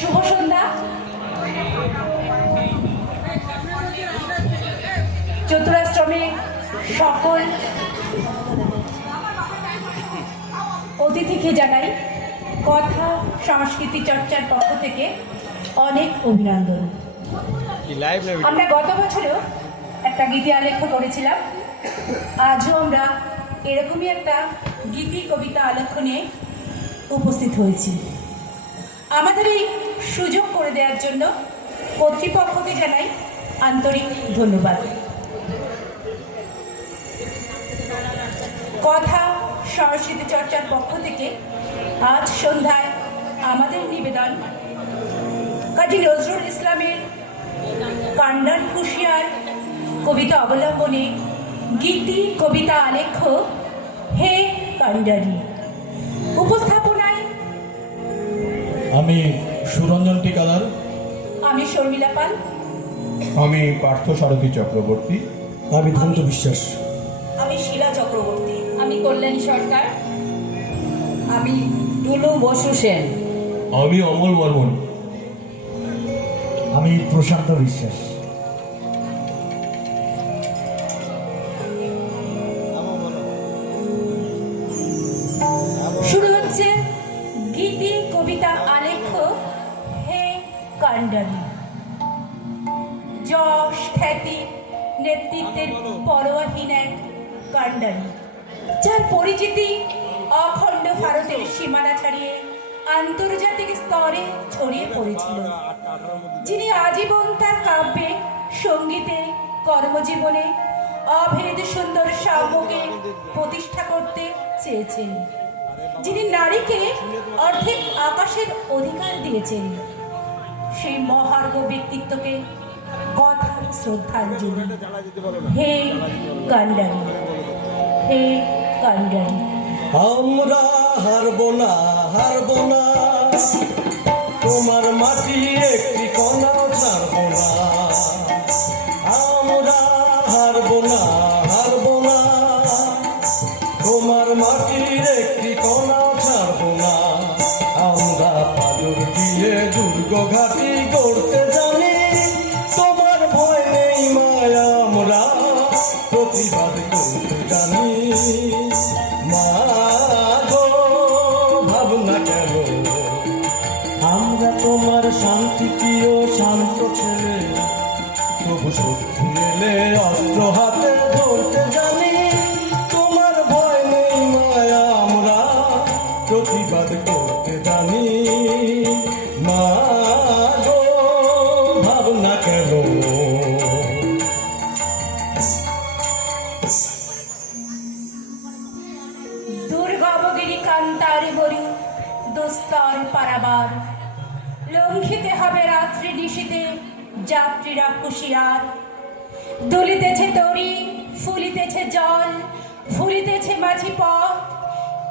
শুভ সন্ধ্যা। চতুরাশ্রমে সকল অতিথিকে জানাই কথা সংস্কৃতি চর্চার পক্ষ থেকে অনেক অভিনন্দন। আমরা গত বছরও একটা গীতি আলেখ্য করেছিলাম। আজও আমরা এরকমই একটা গীতি কবিতা আলেখ্য নিয়ে উপস্থিত হয়েছি। আমাদের এই সুযোগ করে দেওয়ার জন্য কর্তৃপক্ষকে জানাই আন্তরিক ধন্যবাদ। কথা সংস্কৃতি চর্চার পক্ষ থেকে আজ সন্ধ্যায় আমাদের নিবেদন কাজী নজরুল ইসলামের কান্ডার কুশিয়ার কবিতা অবলম্বনে গীতি, কবিতা আলেখ্য, হে কান্ডারি। উপস্থাপনায় আমি সুরঞ্জন টিকাদার আমি শর্মিলা পাল। আমি পার্থ সারথী চক্রবর্তী। আমি ধন্ত বিশ্বাস। আমি শিলা চক্রবর্তী। আমি কল্যাণী সরকার। আমি টুলু বসু সেন। আমি অমল বর্মন। আমি প্রশান্ত বিশ্বাস। পরিচিতি অখণ্ড ভারতের সীমানা ছাড়িয়ে আন্তর্জাতিক স্তরে ছড়িয়ে পড়েছিল। যিনি আজীবন তার কাব্যে, সঙ্গীতে, কর্মজীবনে অভেদ সুন্দর সাম্যকে প্রতিষ্ঠা করতে চেয়েছেন। যিনি নারীকে অর্ধেক আকাশের অধিকার দিয়েছেন। সেই মহার্ঘ ব্যক্তিত্বকে কথার শ্রদ্ধাঞ্জলি। হে কান্ডারি হে কান্ডারি আমরা হারবো না হারবো না। তোমার মাটি একটি কণাও ছাড়বো না।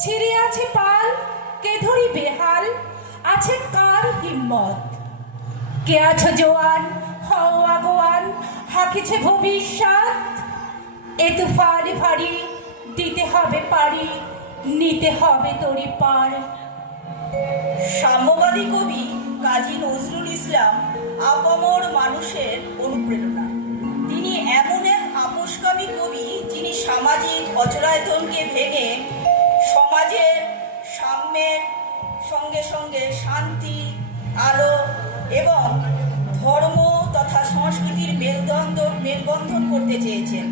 ছিঁড়ে আছে পাল, কে ধরি বেহাল? আছে কার হিম্মত? কে আছো জোয়ান? হও আগোয়ান, হাকিছে ভবিষ্যৎ। এ তুফান ভারী, দিতে হবে পারি, নিতে হবে তরি পার। সাম্যবাদী কবি কাজী নজরুল ইসলাম আপামর মানুষের অনুপ্রেরণা। তিনি এমন এক আপোষকামী কবি যিনি সামাজিক অচলায়তনকে ভেঙে সমাজের সাম্যের সঙ্গে সঙ্গে শান্তি, আলো এবং ধর্ম তথা সংস্কৃতির মেলবন্ধন মেলবন্ধন করতে চেয়েছেন।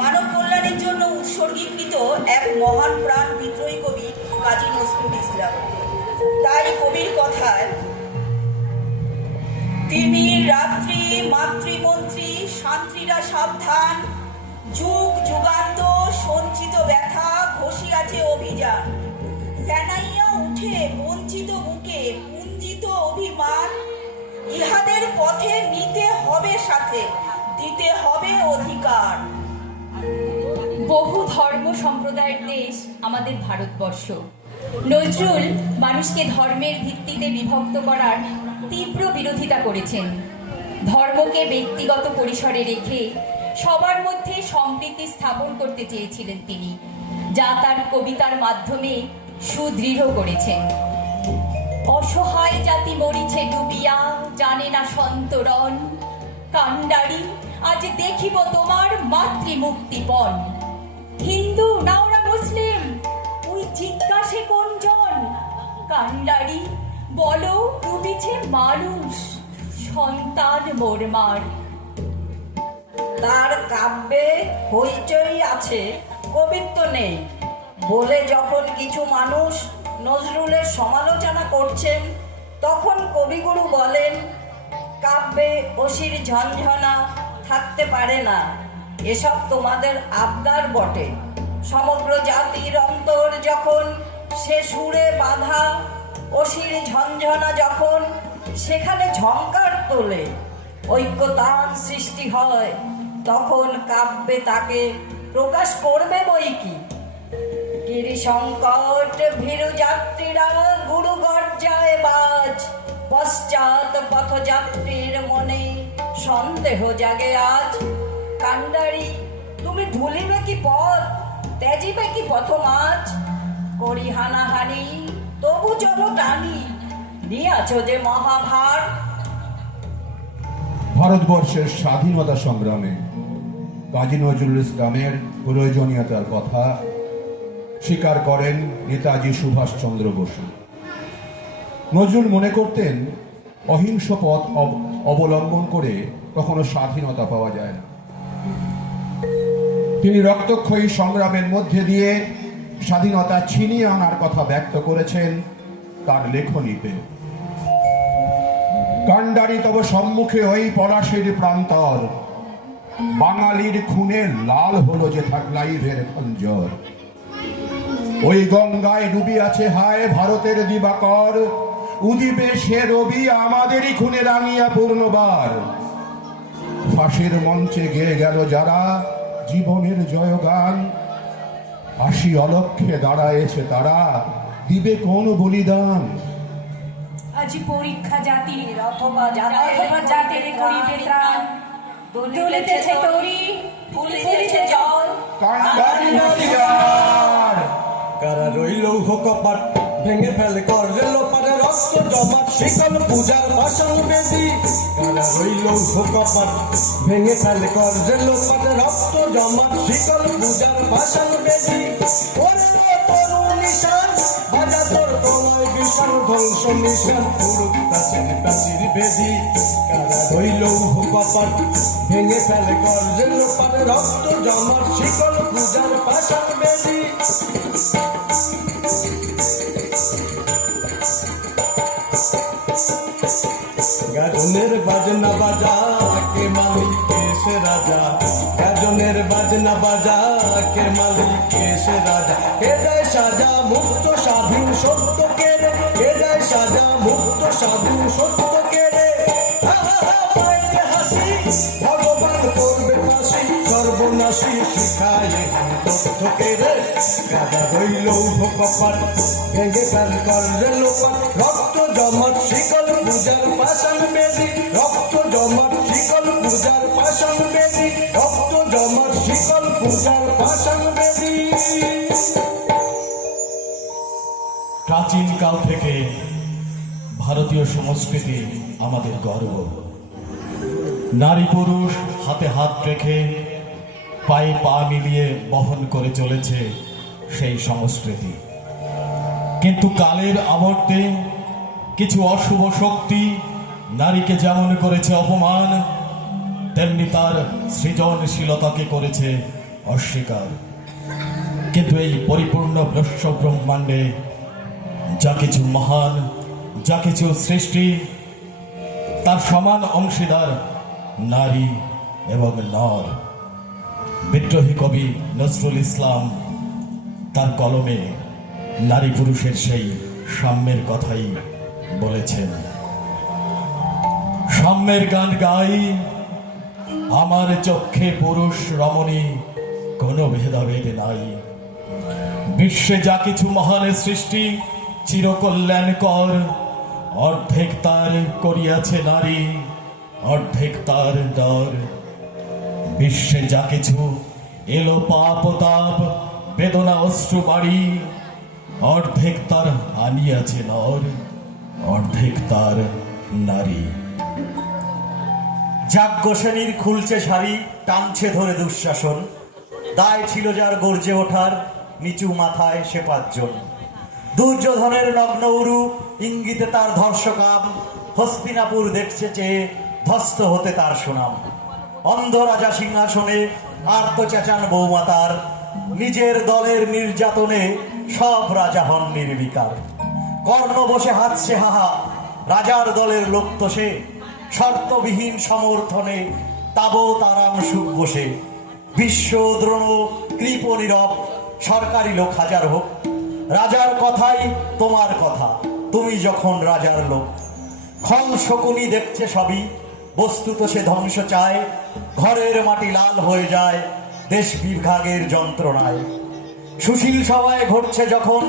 মানব কল্যাণের জন্য উৎসর্গীকৃত এক মহান প্রাণ বিদ্রোহী কবি কাজী নজরুল ইসলাম। তাই কবির কথায়, তিনি রাত্রি, মাতৃমন্ত্রী শান্তিরা সাবধান যুগ যুগান্ত সঞ্চিত ব্যথা ঘষিয়াছে অভিযান। ফেনাইয়া উঠে বঞ্চিত বুকে পুঞ্জিত অভিমান, ইহাদের পথে নিতে হবে সাথে, দিতে হবে অধিকার। বহু ধর্ম সম্প্রদায়ের দেশ আমাদের ভারতবর্ষ। নজরুল মানুষকে ধর্মের ভিত্তিতে বিভক্ত করার তীব্র বিরোধিতা করেছেন। ধর্মকে ব্যক্তিগত পরিসরে রেখে সবার মধ্যে সম্প্রীতি স্থাপন করতে চেয়েছিলেন তিনি, যা তার কবিতার মাধ্যমে সুদৃঢ় করেছেন অসহায় জাতি মরিছে ডুবে তোরণ কান্ডারি, আজ দেখিব তোমার মাতৃমুক্তিপণ। হিন্দু না ওরা মুসলিম? ওই জিজ্ঞাসে কোনজন? কান্ডারি, বলো, ডুবিছে মানুষ। সন্তান মোরমার। তার কাব্যে হইচই আছে, কবিত্ব নেই। বলে যখন কিছু মানুষ নজরুলের সমালোচনা করছেন, তখন কবিগুরু বলেন, কাব্যে অসির ঝনঝনা থাকতে পারে না। এসব তোমাদের আবদার বটে। সমগ্র জাতির অন্তর যখন সে সুরে বাঁধা, অসির ঝনঝনা যখন সেখানে ঝঙ্কার তোলে ঐক্যতান সৃষ্টি হয়। তখন কাব্যে তাকে প্রকাশ করবে বই কি? গিরি সংকট ভীরু যাত্রীরা গুরু গর্জায় বাজ। পশ্চাৎ পথযাত্রীর মনে সন্দেহ জাগে আজ। কান্ডারি, তুমি ভুলিবে কি পথ? ত্যাজিবে কি পথ মাছ? করি হানাহানি, তবু চলো টানি। নিয়াছ যে মহাভার। ভারতবর্ষের স্বাধীনতা সংগ্রামে কাজী নজরুল ইসলামের প্রয়োজনীয়তার কথা স্বীকার করেন নেতাজি সুভাষচন্দ্র বসু। নজরুল মনে করতেন অহিংস পথ অব- অবলম্বন করে কখনো স্বাধীনতা পাওয়া যায় না। তিনি রক্তক্ষয়ী সংগ্রামের মধ্যে দিয়ে স্বাধীনতা ছিনিয়ে আনার কথা ব্যক্ত করেছেন তার লেখনীতে। কাণ্ডারি তব সম্মুখে ওই পলাশের প্রান্তর বাঙালির খুনে লাল হলো যে থাক লাইভের খঞ্জর। ওই গঙ্গায় ডুবি আছে হায় ভারতের দিবাকর। উদিবে সে রবি আমাদেরই খুনে রাঙিয়া পূর্ণবার। ফাঁসির মঞ্চে গেয়ে গেল যারা জীবনের জয়গান। আসি অলক্ষে দাঁড়ায়েছে তারা, দিবে কোন বলিদান? আজ পরীক্ষা জাতির অথবা জাতির করিবে ত্রাণ। দুলিতেছে তরি ফুলিতেছে জল কারা রইল কপাট ভেঙে ফেলে করলে লোপারে রক্ত জমাট শিকল পূজার বাসন বেদি। কারা রইল কপাট ভেঙে ফেলে করলে লোপারে রক্ত জমাট শিকল পূজার বাসন বেদি। ওরে ও নিশান বাজা তোর প্রণয় বিষণ ধ্বংস নিশান পুরুষ প্রাচীর প্রাচীর বেদি, কারা রইল কপাট ভেঙে ফেলে করলে লোপারে রক্ত জমাট শিকল, পূজার বাসন বেদি। গাজনের বাজনা বাজা, কে মালিক সে রাজা? গাজনের বাজনা বাজা, কে মালিক সে রাজা? কে দেয় সাজা, মুক্ত, স্বাধীন সত্য কে সর্বনাশী শিখায় তথ্য কে রে। গাদা রইল কপাট ভেঙে ফেল করলে লোপাট। রক্ত জমাট, শিকল পূজার পাশান বেদি। রক্ত জমাট, শিকল পূজার পাশান বেদি। রক্ত জমাট, শিকল পূজার পাশান বেদি। প্রাচীনকাল থেকে ভারতীয় সংস্কৃতি আমাদের গর্ব। নারী পুরুষ হাতে হাত রেখে পায়ে পা মিলিয়ে বহন করে চলেছে সেই সংস্কৃতি। কিন্তু কালের আবর্তে কিছু অশুভ শক্তি, নারীকে যেমন করেছে অপমান, তেমনি তার সৃজনশীলতাকে করেছে অস্বীকার। কিন্তু এই পরিপূর্ণ বিশ্ব ব্রহ্মাণ্ডে যা কিছু মহান যা কিছু সৃষ্টি, তার সমান অংশীদার নারী এবং নর। বিদ্রোহী কবি নজরুল ইসলাম তার কলমে নারী পুরুষের সেই সাম্যের কথাই বলেছেন। সাম্যের গান গাই, আমার চক্ষে পুরুষ রমণী, কোনো ভেদাভেদ নাই। বিশ্বে যা কিছু মহানের সৃষ্টি চিরকল্যাণ কর অর্ধেক তার করিয়াছে নারী, অর্ধেক তার দর বিশ্বে যা কিছু এলো পাপ তাপ, বেদনা, অশ্রু, বাড়ি, অর্ধেক তার আনিয়াছে নর, অর্ধেক তার নারী। যাজ্ঞসেনীর খুলছে শাড়ি, টানছে ধরে দুঃশাসন। দায় ছিল যার গর্জে ওঠার, নিচু মাথায় সে পাঁচজন। দুর্যোধনের নগ্ন উরু, ইঙ্গিতে তার ধর্ষকাম, হস্তিনাপুর দেখছে চেয়ে ধ্বস্ত হতে তার সুনাম। অন্ধ রাজা সিংহাসনে আর্ত চেঁচান বৌমাতার নিজের দলের নির্যাতনে সব রাজা হন নির্বিকার। কর্ণ বসে হাতছে হাহা, রাজার দলের লোক তো সে। শর্তবিহীন সমর্থনে তাব তারাম সুখ বসে। বিশ্ব দ্রোণ কৃপ নীরব সরকারি লোক হাজার হোক। রাজার কথাই তোমার কথা। তুমি যখন রাজার লোক ক্ষণ শকুনি দেখছে সবই, বস্তুত সে ধ্বংস চায়, ঘরের মাটি লাল হয়ে যায়, দেশ বিভাগের যন্ত্রণায়। সুশীল সভায় ঘটছে যখন,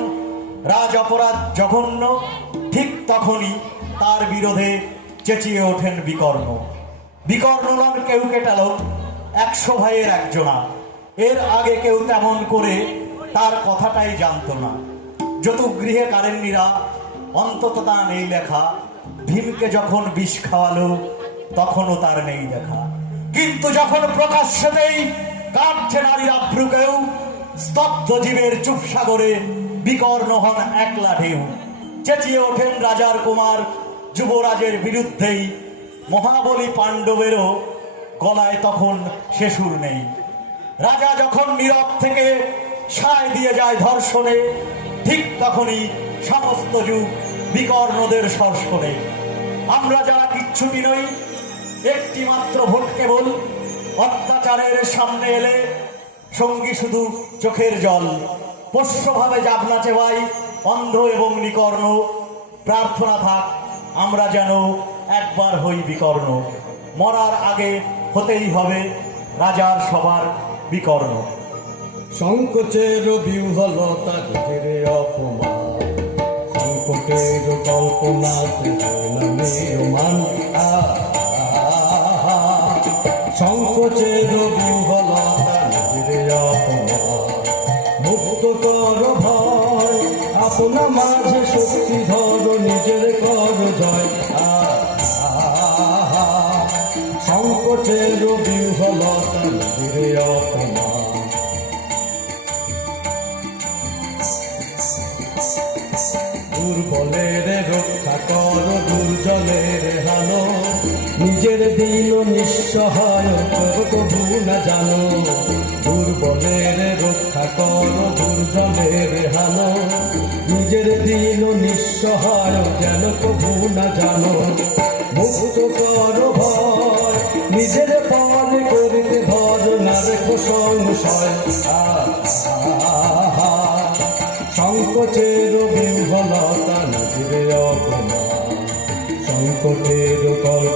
রাজ অপরাধ জঘন্য, ঠিক তখনই তার বিরোধে চেঁচিয়ে ওঠেন বিকর্ণ। বিকর্ণ নন কেউ কেটালো একশো ভাইয়ের একজনা। এর আগে কেউ তেমন করে তার কথাটাই জানতো না। যত গৃহে কারেন্নিরা অন্তত তা নেই লেখা। ভীমকে যখন বিষ খাওয়ালো, তখনও তার নেই দেখা। কিন্তু যখন প্রকাশ্যতেই কাটছে নারীর আভ্রুকেও। স্তব্ধ জীবের চুপ সাগরে বিকর্ণ হন একলা ঢেউ। চেঁচিয়ে ওঠেন রাজার কুমার যুবরাজের বিরুদ্ধেই। মহাবলী পাণ্ডবেরও গলায় তখন সুর নেই। রাজা যখন নীরব থেকে সায় দিয়ে যায় ধর্ষণে ঠিক তখনই সমস্ত যুগ বিকর্ণদের সর্ষণে আমরা যারা কিচ্ছুটি নই, একটি মাত্র ভোট কেবল, অত্যাচারের সামনে এলে সঙ্গী শুধু চোখের জল। পোষ্যভাবে যাবনা চেবাই অন্ধ এবং নিকর্ণ। প্রার্থনা থাক, আমরা যেন একবার হই বিকর্ণ। মরার আগে হতেই হবে রাজার সবার বিকর্ণ। সংকোচের বিহলতা ঘিরে অপমান। সংকটের কল্পনা মান সংকোচের বিহলতা ঘিরে অপমান। মুক্ত কর ভয়, আপনা মাঝে শক্তি ধর, নিজের কর জয়। আহা সংকটের বিহলতা ঘিরে অপমান। দুর্বলের রক্ষা কর দুর্জনের হানো নিজের দিল নিঃসহায় কবু না জানো। দুর্বলের রক্ষা কর দুর্জনের হানো নিজের দিল নিঃসহায় যেন কবু না জানো। মুক্ত কর ভয়, নিজের পান করিতে ধর না রেখো সংশয় সংকোচের নদীরে সংকটের কল্পনা